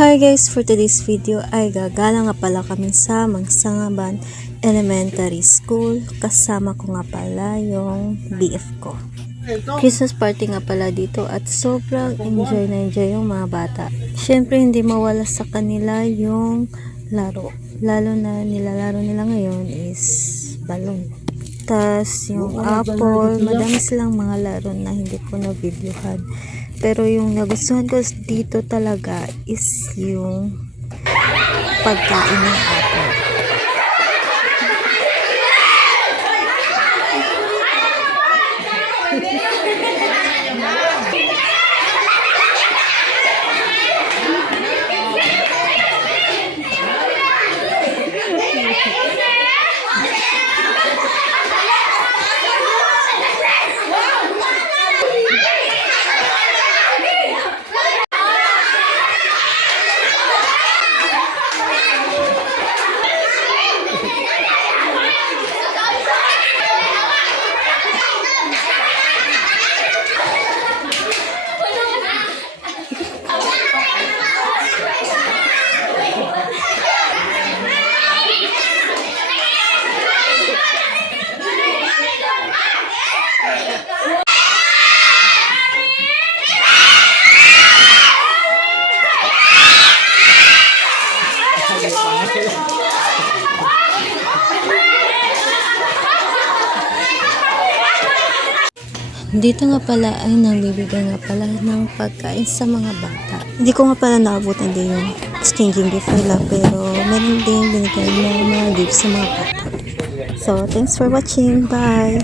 Hi guys, for today's video ay gagala nga pala kami sa Mangsangaban Elementary School. Kasama ko nga pala yung BF ko. Christmas party nga pala dito at sobrang enjoy na enjoy yung mga bata. Syempre hindi mawala sa kanila yung laro. Lalo na nilalaro nila ngayon is balloon. Tas yung apple, madami silang mga laro na hindi ko na videohan. Pero yung nagustuhan ko dito talaga is yung pagkain ng apple. Dito nga pala ay nagbibigay nga pala ng pagkain sa mga bata. Hindi ko nga pala naabutan din yung exchanging gift nila, pero meron din binigay ng mga gifts sa mga bata. So, thanks for watching. Bye!